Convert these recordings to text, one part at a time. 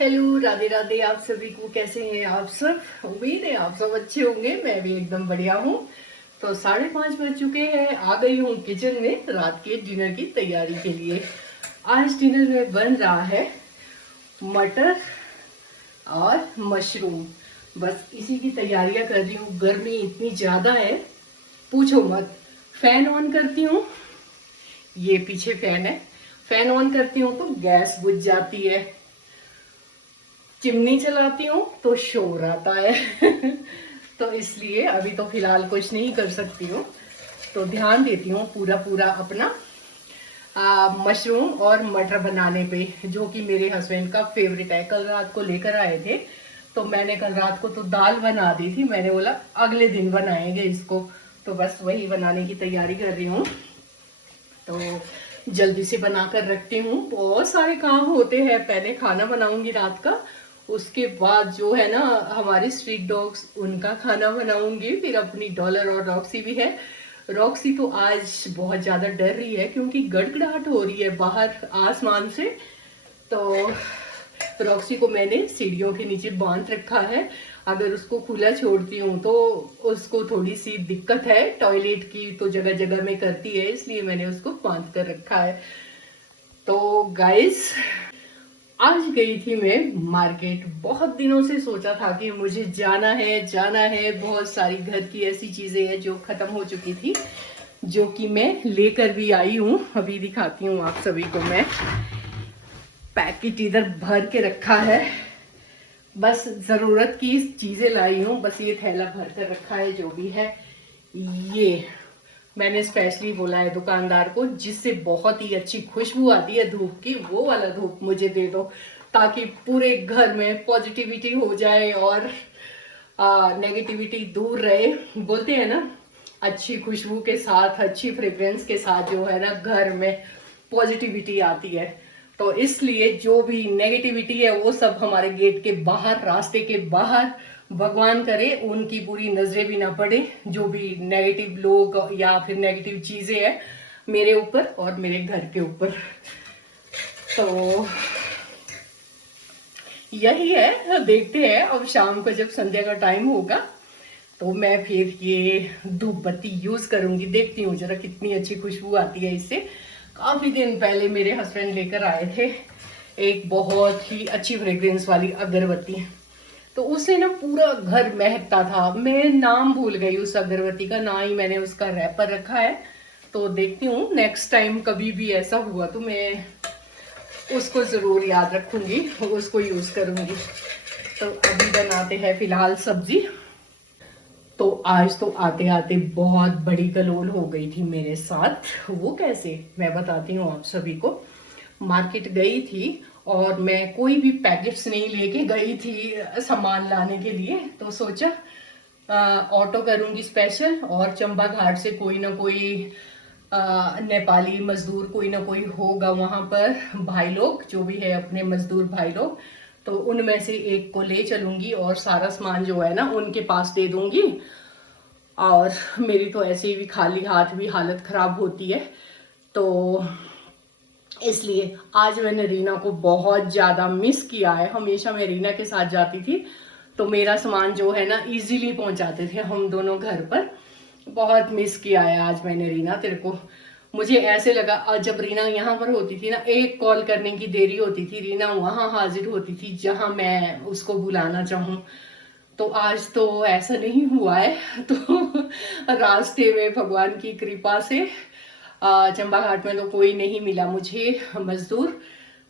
Hello, Radhe Radhe. आप सभी को कैसे हैं आप सब? उम्मीद है आप सब अच्छे होंगे। मैं भी एकदम बढ़िया हूँ। तो 5:30 बज चुके हैं। आ गई हूँ किचन में रात के डिनर की तैयारी के लिए। आज डिनर में बन रहा है मटर और मशरूम। बस इसी की तैयारियां कर रही हूँ। गर्मी इतनी ज्यादा है, पूछो मत। फैन ऑन करती हूँ, ये पीछे फैन है। फैन ऑन करती हूँ तो गैस बुझ जाती है, चिमनी चलाती हूँ तो शोर आता है। तो इसलिए अभी तो फिलहाल कुछ नहीं कर सकती हूँ। तो ध्यान देती हूँ पूरा पूरा अपना मशरूम और मटर बनाने पे, जो कि मेरे हस्बैंड का फेवरेट है। कल रात को लेकर आए थे, तो मैंने कल रात को तो दाल बना दी थी। मैंने बोला अगले दिन बनाएंगे इसको, तो बस वही बनाने की तैयारी कर रही हूँ। तो जल्दी से बनाकर रखती हूँ। बहुत सारे काम होते हैं। पहले खाना बनाऊंगी रात का, उसके बाद जो है ना हमारे स्ट्रीट डॉग्स, उनका खाना बनाऊंगी। फिर अपनी डॉलर और रॉक्सी भी है। रॉक्सी तो आज बहुत ज्यादा डर रही है क्योंकि गड़गड़ाहट हो रही है बाहर आसमान से। तो रॉक्सी को मैंने सीढ़ियों के नीचे बांध रखा है। अगर उसको खुला छोड़ती हूँ तो उसको थोड़ी सी दिक्कत है, टॉयलेट की तो जगह जगह में करती है, इसलिए मैंने उसको बांध कर रखा है। तो गाइस, आज गई थी मैं मार्केट। बहुत दिनों से सोचा था कि मुझे जाना है जाना है। बहुत सारी घर की ऐसी चीजें हैं जो खत्म हो चुकी थी, जो कि मैं लेकर भी आई हूँ। अभी दिखाती हूँ आप सभी को। मैं पैकेट इधर भर के रखा है, बस जरूरत की चीजें लाई हूँ। बस ये थैला भर कर रखा है जो भी है। ये मैंने स्पेशली बोला है दुकानदार को, जिससे बहुत ही अच्छी खुशबू आती है धूप की, वो वाला धूप मुझे दे दो, ताकि पूरे घर में पॉजिटिविटी हो जाए और नेगेटिविटी दूर रहे। बोलते हैं ना, अच्छी खुशबू के साथ, अच्छी फ्रेग्रेंस के साथ जो है ना घर में पॉजिटिविटी आती है। तो इसलिए जो भी नेगेटिविटी है वो सब हमारे गेट के बाहर, रास्ते के बाहर, भगवान करे उनकी बुरी नजरें भी ना पड़े। जो भी नेगेटिव लोग या फिर नेगेटिव चीजें हैं मेरे ऊपर और मेरे घर के ऊपर। तो यही है, देखते हैं अब शाम को जब संध्या का टाइम होगा तो मैं फिर ये धूप बत्ती यूज करूंगी। देखती हूँ जरा कितनी अच्छी खुशबू आती है इससे। काफी दिन पहले मेरे हस्बैंड लेकर आए थे एक बहुत ही अच्छी फ्रेग्रेंस वाली अगरबत्ती, तो उससे ना पूरा घर महकता था। मैं नाम भूल गई उस अगरबत्ती का, ना ही मैंने उसका रैपर रखा है। तो देखती हूँ नेक्स्ट टाइम कभी भी ऐसा हुआ तो मैं उसको जरूर याद रखूंगी, उसको यूज करूंगी। तो अभी बनाते हैं फिलहाल सब्जी। तो आज तो आते आते बहुत बड़ी कलोल हो गई थी मेरे साथ। वो कैसे, मैं बताती हूँ आप सभी को। मार्केट गई थी और मैं कोई भी पैकेट्स नहीं लेके गई थी सामान लाने के लिए। तो सोचा ऑटो करूंगी स्पेशल, और चंबा घाट से कोई ना कोई नेपाली मजदूर कोई ना कोई होगा वहां पर, भाई लोग जो भी है अपने मजदूर भाई लोग। तो उनमें से एक को ले चलूंगी और सारा सामान जो है ना उनके पास दे दूंगी। और मेरी तो ऐसे ही भी खाली हाथ भी हालत खराब होती है, तो इसलिए आज मैंने रीना को बहुत ज्यादा मिस किया है। हमेशा मैं रीना के साथ जाती थी तो मेरा सामान जो है ना इजीली पहुंचाते थे हम दोनों घर पर। बहुत मिस किया है आज मैंने रीना तेरे को। मुझे ऐसे लगा जब रीना यहाँ पर होती थी ना, एक कॉल करने की देरी होती थी, रीना वहां हाजिर होती थी जहां मैं उसको बुलाना चाहूं। तो आज तो ऐसा नहीं हुआ है। तो रास्ते में भगवान की कृपा से चंबा घाट में तो कोई नहीं मिला मुझे मजदूर।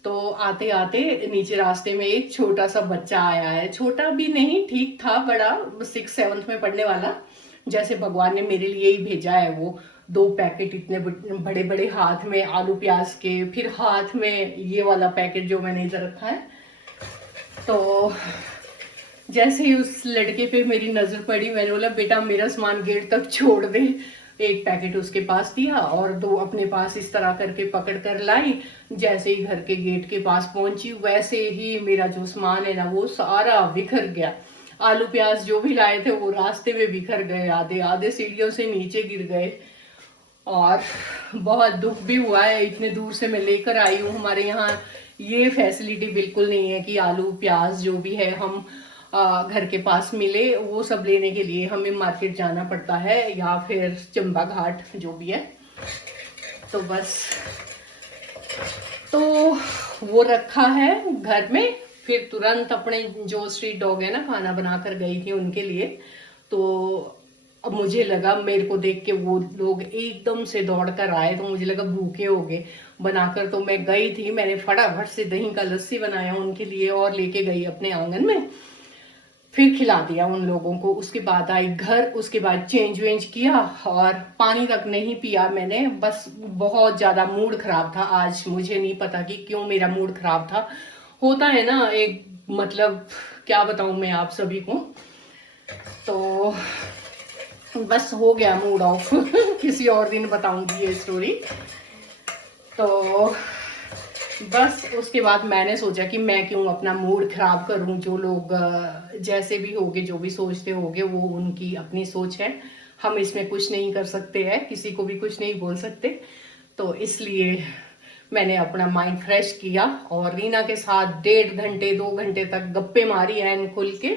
तो आते आते नीचे रास्ते में एक छोटा सा बच्चा आया है। छोटा भी नहीं, ठीक था, बड़ा 6th-7th में पढ़ने वाला, जैसे भगवान ने मेरे लिए ही भेजा है वो। 2 पैकेट इतने बड़े बड़े हाथ में आलू प्याज के, फिर हाथ में ये वाला पैकेट जो मैंने इधर रखा है। तो जैसे ही उस लड़के पे मेरी नजर पड़ी, मैंने बोला बेटा मेरा सामान गेट तक छोड़ दे। एक पैकेट उसके पास दिया और 2 अपने पास इस तरह करके पकड़ कर लाई। जैसे ही घर के गेट के पास पहुंची, वैसे ही मेरा जो सामान है ना वो सारा बिखर गया। आलू प्याज जो भी लाए थे वो रास्ते में बिखर गए, आधे आधे सीढ़ियों से नीचे गिर गए। और बहुत दुख भी हुआ है, इतने दूर से मैं लेकर आई हूँ। हमारे यहाँ ये फैसिलिटी बिल्कुल नहीं है कि आलू प्याज जो भी है हम घर के पास मिले, वो सब लेने के लिए हमें मार्केट जाना पड़ता है या फिर चंबा घाट जो भी है। तो बस तो वो रखा है घर में, फिर तुरंत अपने जो स्ट्रीट डॉग है ना खाना बनाकर गई थी उनके लिए। तो अब मुझे लगा, मेरे को देख के वो लोग एकदम से दौड़ कर आए तो मुझे लगा भूखे हो गए। बनाकर तो मैं गई थी, मैंने फटाफट से दही का लस्सी बनाया उनके लिए और लेके गई अपने आंगन में, फिर खिला दिया उन लोगों को। उसके बाद आई घर, उसके बाद चेंज वेंज किया और पानी तक नहीं पिया मैंने, बस बहुत ज्यादा मूड खराब था आज। मुझे नहीं पता कि क्यों मेरा मूड खराब था। होता है ना एक, मतलब क्या बताऊं मैं आप सभी को, तो बस हो गया मूड ऑफ। किसी और दिन बताऊंगी ये स्टोरी। तो बस उसके बाद मैंने सोचा कि मैं क्यों अपना मूड खराब करूं। जो लोग जैसे भी होगे, जो भी सोचते होगे, वो उनकी अपनी सोच है, हम इसमें कुछ नहीं कर सकते हैं, किसी को भी कुछ नहीं बोल सकते। तो इसलिए मैंने अपना माइंड फ्रेश किया और रीना के साथ 1.5 घंटे 2 घंटे तक गप्पे मारी एंड खुल के,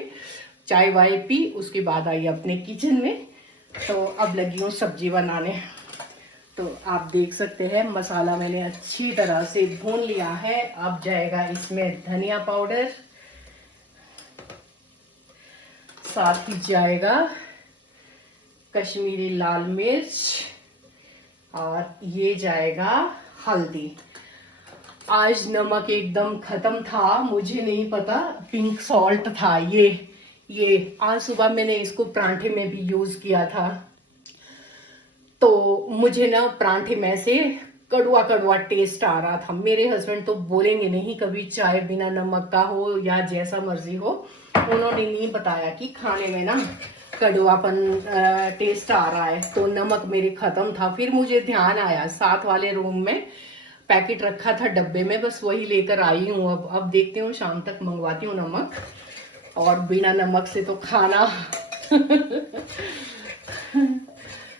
चाय वाय पी। उसके बाद आई अपने किचन में, तो अब लगी हूँ सब्जी बनाने। तो आप देख सकते हैं मसाला मैंने अच्छी तरह से भून लिया है। अब जाएगा इसमें धनिया पाउडर, साथ ही जाएगा कश्मीरी लाल मिर्च और ये जाएगा हल्दी। आज नमक एकदम खत्म था, मुझे नहीं पता पिंक सॉल्ट था ये आज सुबह मैंने इसको परांठे में भी यूज किया था। तो मुझे ना परांठे में से कड़वा कड़वा टेस्ट आ रहा था। मेरे हस्बैंड तो बोलेंगे नहीं कभी चाय बिना नमक का हो या जैसा मर्जी हो, उन्होंने नहीं बताया कि खाने में ना कड़वापन टेस्ट आ रहा है। तो नमक मेरे खत्म था, फिर मुझे ध्यान आया साथ वाले रूम में पैकेट रखा था डब्बे में, बस वही लेकर आई हूँ। अब देखती हूँ शाम तक मंगवाती हूँ नमक। और बिना नमक से तो खाना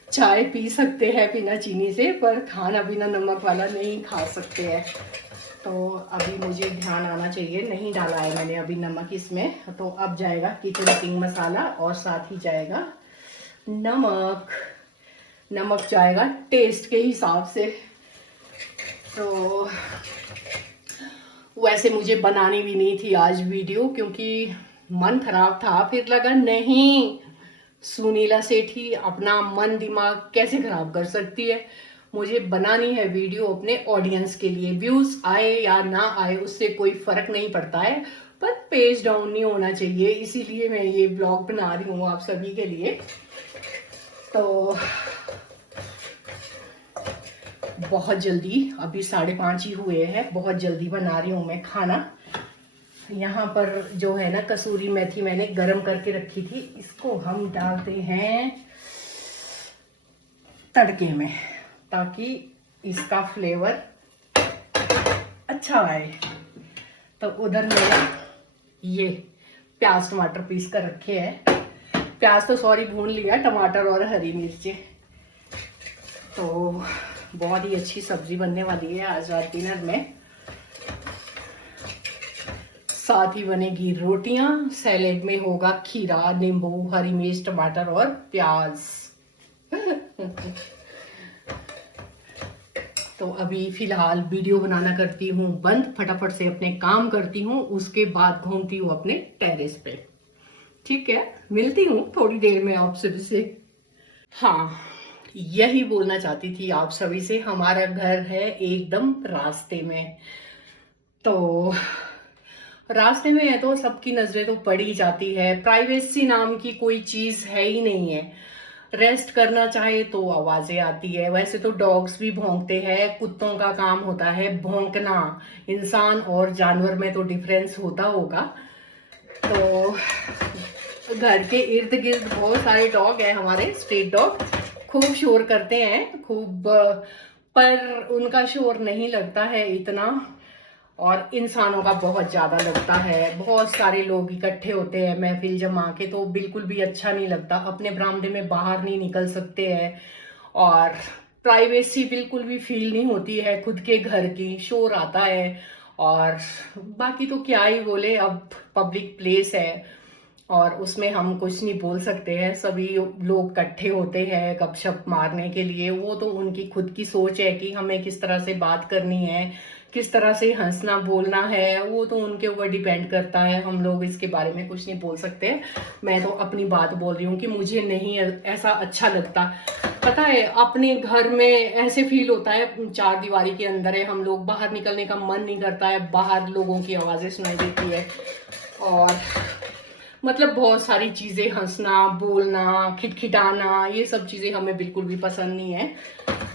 चाय पी सकते हैं बिना चीनी से, पर खाना बिना नमक वाला नहीं खा सकते हैं। तो अभी मुझे ध्यान आना चाहिए, नहीं डाला है मैंने अभी नमक इसमें। तो अब जाएगा किचन किंग मसाला और साथ ही जाएगा नमक। नमक जाएगा टेस्ट के हिसाब से। तो वैसे मुझे बनानी भी नहीं थी आज वीडियो, क्योंकि मन खराब था। फिर लगा नहीं, सुनीला सेठी अपना मन दिमाग कैसे खराब कर सकती है। मुझे बनानी है वीडियो अपने ऑडियंस के लिए। व्यूज आए या ना आए उससे कोई फर्क नहीं पड़ता है, पर पेज डाउन नहीं होना चाहिए, इसीलिए मैं ये ब्लॉग बना रही हूँ आप सभी के लिए। तो बहुत जल्दी, अभी 5:30 ही हुए हैं, बहुत जल्दी बना रही हूँ मैं खाना। यहाँ पर जो है ना कसूरी मेथी मैंने गरम करके रखी थी, इसको हम डालते हैं तड़के में ताकि इसका फ्लेवर अच्छा आए। तो उधर मैंने ये प्याज टमाटर पीस कर रखे हैं। प्याज तो सॉरी भून लिया, टमाटर और हरी मिर्ची। तो बहुत ही अच्छी सब्जी बनने वाली है आज रात डिनर में। साथ ही बनेगी रोटियां, सैलेड में होगा खीरा, नींबू, हरी मिर्च, टमाटर और प्याज। तो अभी फिलहाल वीडियो बनाना करती हूँ बंद, फटाफट से अपने काम करती हूँ, उसके बाद घूमती हूँ अपने टेरेस पे। ठीक है, मिलती हूँ थोड़ी देर में आप सभी से। हाँ, यही बोलना चाहती थी आप सभी से। हमारा घर है एकदम रास्ते में, तो रास्ते में है तो सबकी नजरें तो पड़ ही जाती है। प्राइवेसी नाम की कोई चीज है ही नहीं है। रेस्ट करना चाहे तो आवाजें आती है। वैसे तो डॉग्स भी भौंकते हैं, कुत्तों का काम होता है भौंकना। इंसान और जानवर में तो डिफरेंस होता होगा। तो घर के इर्द गिर्द बहुत सारे डॉग हैं हमारे, स्ट्रीट डॉग, खूब शोर करते हैं खूब, पर उनका शोर नहीं लगता है इतना, और इंसानों का बहुत ज्यादा लगता है। बहुत सारे लोग इकट्ठे होते हैं महफिल जमा के, तो बिल्कुल भी अच्छा नहीं लगता। अपने बरामदे में बाहर नहीं निकल सकते हैं और प्राइवेसी बिल्कुल भी फील नहीं होती है खुद के घर की। शोर आता है और बाकी तो क्या ही बोले, अब पब्लिक प्लेस है और उसमें हम कुछ नहीं बोल सकते हैं। सभी लोग इकट्ठे होते हैं गपशप मारने के लिए, वो तो उनकी खुद की सोच है कि हमें किस तरह से बात करनी है, किस तरह से हंसना बोलना है, वो तो उनके ऊपर डिपेंड करता है। हम लोग इसके बारे में कुछ नहीं बोल सकते। मैं तो अपनी बात बोल रही हूँ कि मुझे नहीं ऐसा अच्छा लगता। पता है, अपने घर में ऐसे फील होता है, चार दीवारी के अंदर है हम लोग, बाहर निकलने का मन नहीं करता है, बाहर लोगों की आवाजें सुनाई देती है और मतलब बहुत सारी चीजें, हंसना बोलना खिटखिटाना, ये सब चीजें हमें बिल्कुल भी पसंद नहीं है।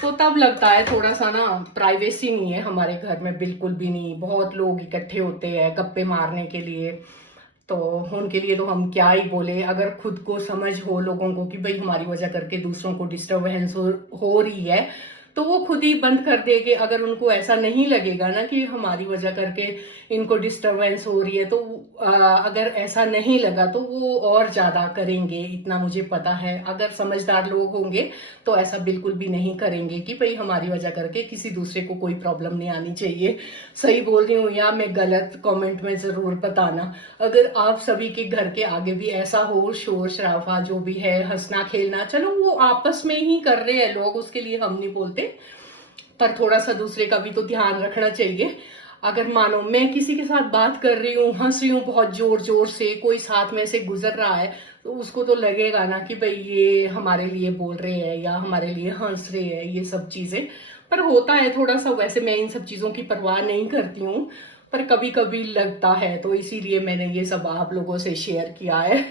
तो तब लगता है थोड़ा सा ना, प्राइवेसी नहीं है हमारे घर में, बिल्कुल भी नहीं। बहुत लोग इकट्ठे होते हैं गप्पे मारने के लिए, तो उनके लिए तो हम क्या ही बोले। अगर खुद को समझ हो लोगों को कि भाई हमारी वजह करके दूसरों को डिस्टरबेंस हो रही है, तो वो खुद ही बंद कर देंगे। अगर उनको ऐसा नहीं लगेगा ना कि हमारी वजह करके इनको डिस्टरबेंस हो रही है, तो अगर ऐसा नहीं लगा तो वो और ज्यादा करेंगे, इतना मुझे पता है। अगर समझदार लोग होंगे तो ऐसा बिल्कुल भी नहीं करेंगे कि भाई हमारी वजह करके किसी दूसरे को कोई प्रॉब्लम नहीं आनी चाहिए। सही बोल रही हूँ या मैं गलत, कमेंट में जरूर बताना। अगर आप सभी के घर के आगे भी ऐसा हो, शोर शराबा जो भी है, हंसना खेलना, चलो वो आपस में ही कर रहे हैं लोग, उसके लिए हम नहीं बोलते, पर थोड़ा सा दूसरे का भी तो ध्यान रखना चाहिए। अगर मानो मैं किसी के साथ बात कर रही हूँ, हंस रही हूँ बहुत जोर जोर से, कोई साथ में से गुजर रहा है, तो उसको तो लगेगा ना कि भाई ये हमारे लिए बोल रहे हैं या हमारे लिए हंस रहे हैं, ये सब चीजें। पर होता है थोड़ा सा, वैसे मैं इन सब चीजों की परवाह नहीं करती हूँ, पर कभी कभी लगता है, तो इसीलिए मैंने ये सब आप लोगों से शेयर किया है।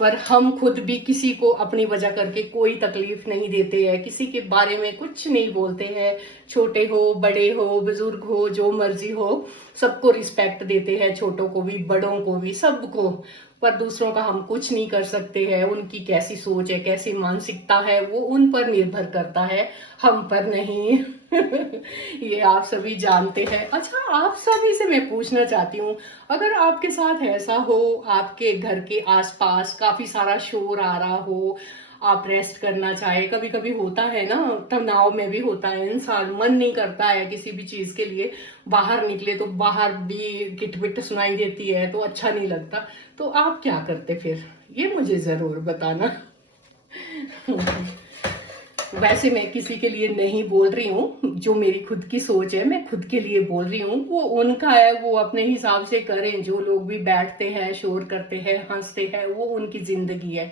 पर हम खुद भी किसी को अपनी वजह करके कोई तकलीफ नहीं देते हैं, किसी के बारे में कुछ नहीं बोलते हैं। छोटे हो, बड़े हो, बुजुर्ग हो, जो मर्जी हो, सबको रिस्पेक्ट देते हैं, छोटों को भी, बड़ों को भी, सबको। पर दूसरों का हम कुछ नहीं कर सकते हैं। उनकी कैसी सोच है, कैसी मानसिकता है, वो उन पर निर्भर करता है, हम पर नहीं। ये आप सभी जानते हैं। अच्छा, आप सभी से मैं पूछना चाहती हूँ, अगर आपके साथ ऐसा हो, आपके घर के आसपास काफी सारा शोर आ रहा हो, आप रेस्ट करना चाहे, कभी कभी होता है ना, तनाव में भी होता है इंसान, मन नहीं करता है किसी भी चीज के लिए, बाहर निकले तो बाहर भी किटपिट सुनाई देती है, तो अच्छा नहीं लगता, तो आप क्या करते फिर, ये मुझे जरूर बताना। वैसे मैं किसी के लिए नहीं बोल रही हूँ, जो मेरी खुद की सोच है मैं खुद के लिए बोल रही हूँ, वो उनका है, वो अपने हिसाब से करें। जो लोग भी बैठते हैं, शोर करते हैं, हंसते हैं, वो उनकी जिंदगी है।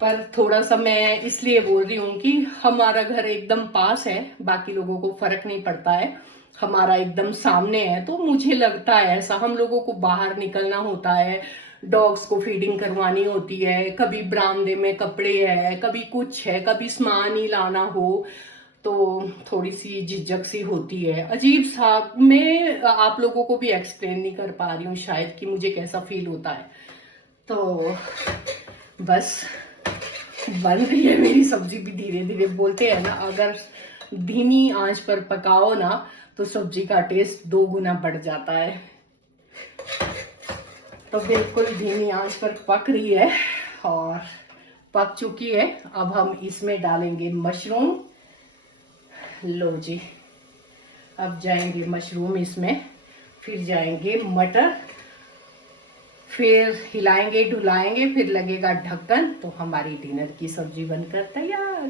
पर थोड़ा सा मैं इसलिए बोल रही हूँ कि हमारा घर एकदम पास है, बाकी लोगों को फर्क नहीं पड़ता है, हमारा एकदम सामने है, तो मुझे लगता है ऐसा। हम लोगों को बाहर निकलना होता है, डॉग्स को फीडिंग करवानी होती है, कभी बरामदे में कपड़े है, कभी कुछ है, कभी सामान ही लाना हो, तो थोड़ी सी झिझक सी होती है, अजीब सा। मैं आप लोगों को भी एक्सप्लेन नहीं कर पा रही हूँ शायद कि मुझे कैसा फील होता है। तो बस बन रही है मेरी सब्जी भी धीरे धीरे। बोलते हैं ना, अगर धीमी आंच पर पकाओ ना, तो सब्जी का टेस्ट 2 गुना बढ़ जाता है। तो बिल्कुल धीमी आंच पर पक रही है और पक चुकी है। अब हम इसमें डालेंगे मशरूम। लो जी, अब जाएंगे मशरूम इसमें, फिर जाएंगे मटर, फिर हिलाएंगे ढुलाएंगे, फिर लगेगा ढक्कन, तो हमारी डिनर की सब्जी बनकर तैयार।